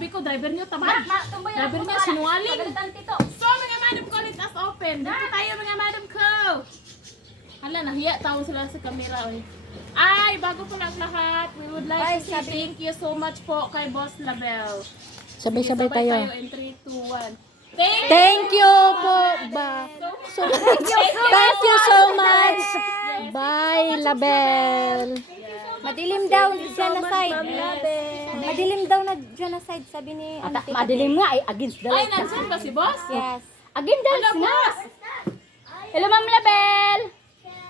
sabi ko, driver nyo, tama. Driver nyo, sinungaling. So, mga madam ko, let us open. Dito tayo, mga madam ko. Hala, nahiya tao sila sa camera. Ay, bago po lang lahat, we would like to say thank you so much po kay Boss Label. Sabay-sabay tayo. In 3, 2, 1. Thank you po ba. So, thank you so much. Bye, Label. Madilim daw dyan na side. Madilim daw na dyan na side, sabi ni Madilim nga ay against the Ay, light. nandiyan ba si Boss? Yes. Against the light na. Hello, Ma'am Label.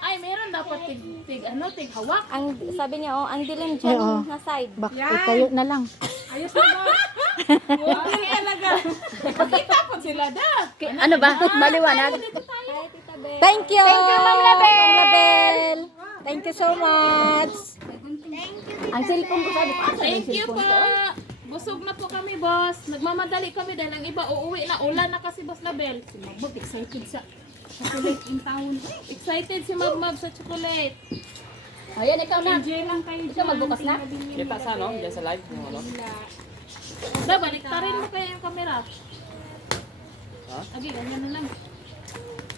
Ay, meron dapat tig hawak. Ang sabi niya, ang dilim dyan Oo. na side. Bak, tayo na lang. Ayos na ba? Okay talaga. Pakita po sila da. Ano ba? Maliwanag. Hi, Tita Bel. Thank you, Ma'am Label. Thank you so much. Ang cellphone ko sabi ko. Thank you po. Busog na po kami, boss. Nagmamadali kami dahil ang iba uuwi na. Ulan na kasi, Boss Label. Si Magbog, excited sa chocolate in town. Excited si Magbog sa chocolate. Ayan, ikaw na. Enjoy lang kayo Ikaw magbukas na. Kita sa ano? Diyan sa live yung ano? Da, baliktarin mo kaya yung camera. Ha? Agi, ganyan na lang.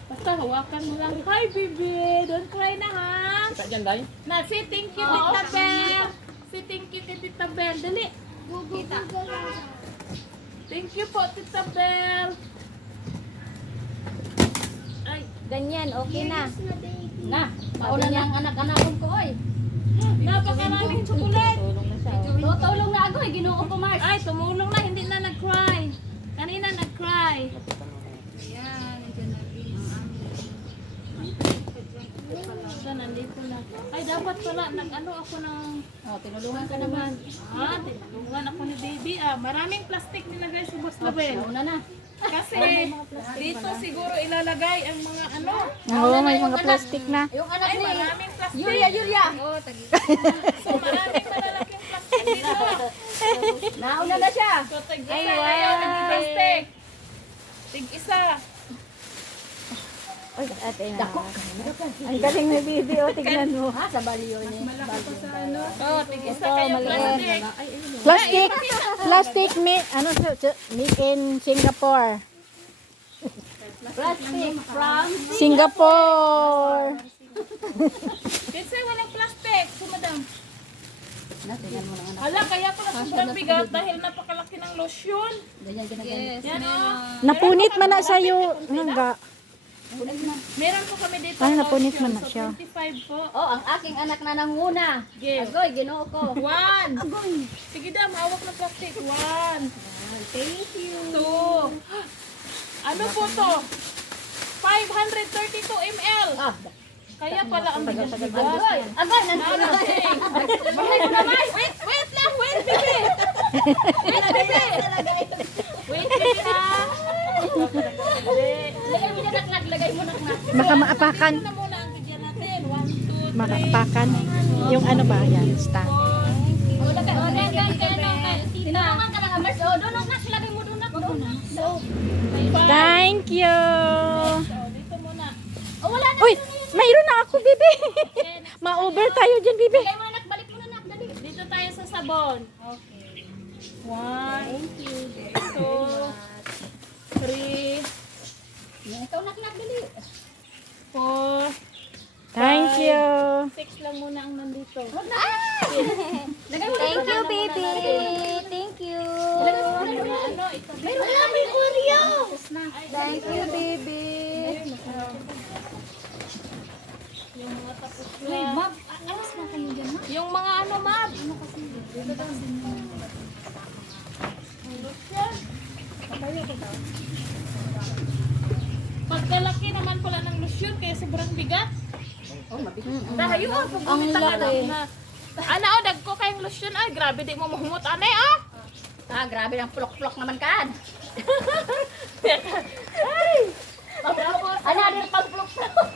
Basta hawakan mo lang. Hi, baby. Don't cry na, ha? Kita dyan, Day? Na, say thank you, Tita Bel. Say thank you, Tita Bel. Dali. Kita. Thank you po, Tita Bel. Ay, Ganyan, okay na. Na, mauna na ang anak-anak ko, oy. napakaraming chocolate. Tutulong na ako, Ginoo ko, Mars. Ay, tumulong na. Hindi na nag-cry. Kanina nag-cry. So, nandito na. Ay, dapat pala, nag-ano ako ng... Oh, tinulungan ka naman. Tinulungan ako ni baby. Maraming plastic nilagay sa Boss Label. Nauna na. Kasi, dito siguro ilalagay ang mga ano. Oo, may mga plastic na. Yung anak Ay, ni maraming plastic. Yulia. So, maraming malalaking plastic dito. Nauna na siya. So, tig-isa kayo ng plastic. Tig-isa. Oy, ate na. Dako. Ang galing ni Bibi, tignan mo. Ha, sa baliyo ni. Oh, tig-isa kayo plastic. Plastic. Plastic made in Singapore. Plastic from Singapore. Kasi walang plastic. So, madam. Tingnan mo na anak. Hala, kaya pala sobrang bigat dahil napakalaki ng lotion. Ganyan ginagamit. Yan o. Napunit man na sa'yo. Nangga. Meron po kami dito. Ay, napunit lotion. man na siya. So, 25 po. Oh, ang aking anak na nanguna. Give. Agoy, Ginoo ko. 1. Sige dam, hawak ng plastic. 1. Thank you. 2. Ano po to? 532 ml. Ah, Kaya pala ang bigat. agoy. Agoy, nandito. Wait lang, wait, baby. Wait, baby. Wait, baby na. Lagay mo na. Baka maapakan. Ito na muna ang bigyan natin. 1, 2, 3. Maapakan. Yung ano ba? Yan, stand. Tinangan ka lang, Mars. O, doon na, lagay mo doon na. Thank you. Dito muna. O, wala na. Uy, mayroon na ako, bibi. Ma-over tayo dyan, bibi. Lagay mo na, balik mo na, nak. Dali. Dito tayo sa sabon. Okay. 1, 2, 3, Ikaw, nak, dali. 4, Thank you. 6 lang muna ang nandito. Thank you, baby. Thank you. Ano, ito. Meron na, may Oreo. Ay, Thank you, baby. yung mga tapos na. Alas na kayo dyan, ma. Yung mga ano, ma'am. Pagkalaki naman pala ng lotion kaya sobrang bigat. Dahil yun, pag bumita ka na. Ano, dagko kayong lotion. Ay, grabe, di mo mahumot. Ano ah? Ah, grabe ng plok-plok naman kan. Ay! Ano, din pag-plok-plok.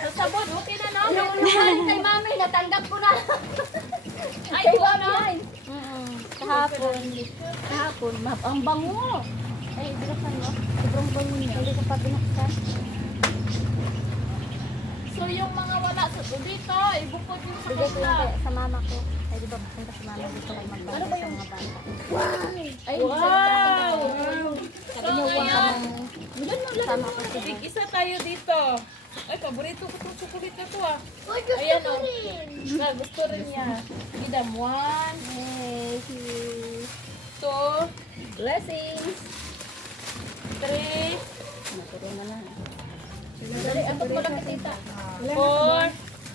Sa sabon, okay na no? Yung naman kay mami, natanggap ko na. Ay, ito no? Kahapon. Kahapon, ang bango. Ay, binuksan mo. Sobrang bango niya. Hindi ko pa binuksan. So, yung mga wala sa dito, ibukod yung sa Bigay ko kanila. yung sa mama ko. Ay, di ba pupunta si mama dito kay magbalik sa mga bata. Wow! Sabi niya, huwag ka ng... Sama ko siya. Tig-isa tayo dito. Ay, paborito ko itong chocolate na to ah. Ayan o. Gusto rin niya. Idam, 1, 2, Blessings. 3, Maturo na lang. dali, ako pala katita. 4,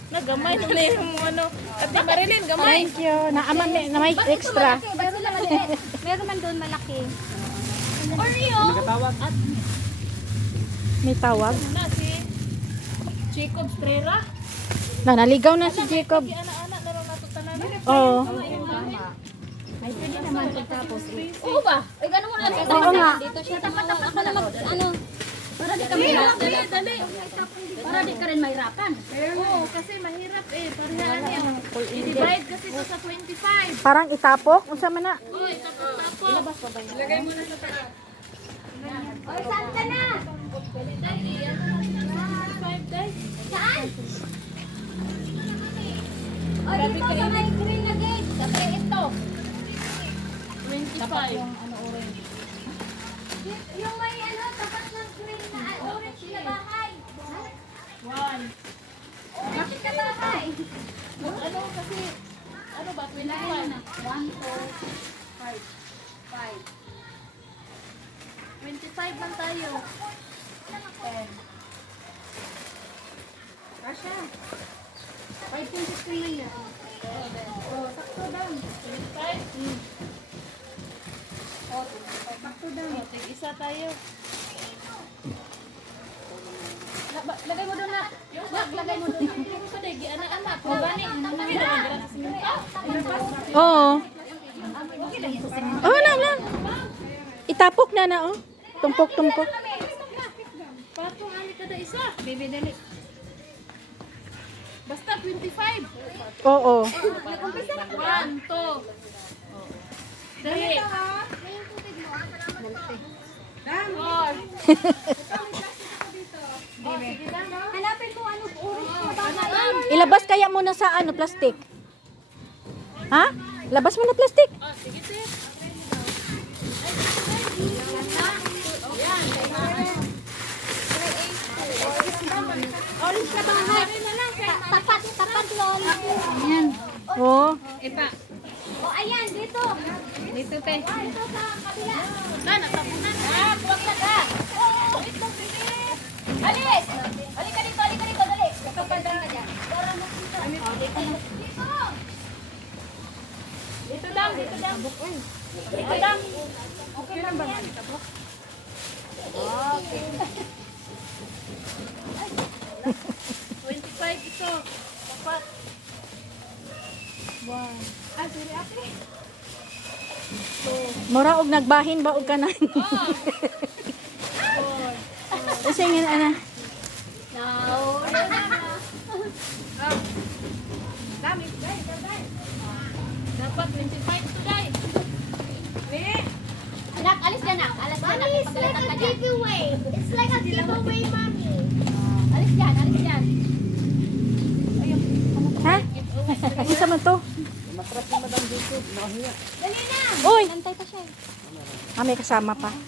nagamay na yung ano. Ate Marilyn, gamay. Thank you. Na may extra. Ba't sila maliit? Meron man doon malaki. Oreo! Nagkatawag. May tawag. Na si Jacob Estrella. Naligaw na si Jacob. Anak-anak na lang natutanan. Oo. Ay, pwede naman pagtapos. Oo ba? Ay, gano'n mo na lang. Oo nga. Dito siya, tapat-tapat mo na ano. Para di ka Dali, mahirapan. dali. Para di ka rin mahirapan. Oo, kasi mahirap eh. Parehas yan. I-divide kasi ito sa 25. Parang itapok. Unsa man na? Uy, tapos. Ilabas pa ba yan? Ilagay mo na sa taas. Oy, saan ka na? 25 day. Saan? O, dito sa may green na gate. Kasi ito. 25. Yung may ano, tapat ng green na orange na bahay. 1. Bakit ka bahay? Ano kasi, ano ba? 25. 1, 4, 5. 25 lang tayo. 10. Kasha. 5.16 na yan. Oh, sakto daw. 25. Sakto daw. O, tig-isa tayo. Lagay mo doon na. Lagay mo doon. Ano pa degi? Anak-anak. O, gani. Ano na ginagawa sa siminto? Oo. Oh, na. Itapok na na, oh. Tumpok-tumpok. Patong ani kada isa. Baby, dali. Basta 25. Oo. 1, 2, 3, 4. Hanapin mo ano, orange na bahay. Ilabas kaya muna sa ano, plastic. Ha? Labas mo na plastic. Sige, sir. Orange na bahay. Tapat lol. Ayan. Oo. O, ayan, dito. Dito, te. Dito sa kabila. Natapunan. Huwag na ka. Alis! Halika dito, dali. Kapagdan ka dyan. Para makita. Dito. Dito lang. Dito lang. Okay lang ba? Okay. 25 ito. Dapat. Mura og nagbahin ba og kanan. Kasi nga ana. Dapat 25 ito, day. Anak, alis ka na. Alis ka na. It's like a giveaway. It's like a giveaway, mommy. Alis yan. Ha? Isa man to. Masarap ni Madam Jacob. Nakahiya. Dali na. Uy, Nantay pa siya. may kasama pa.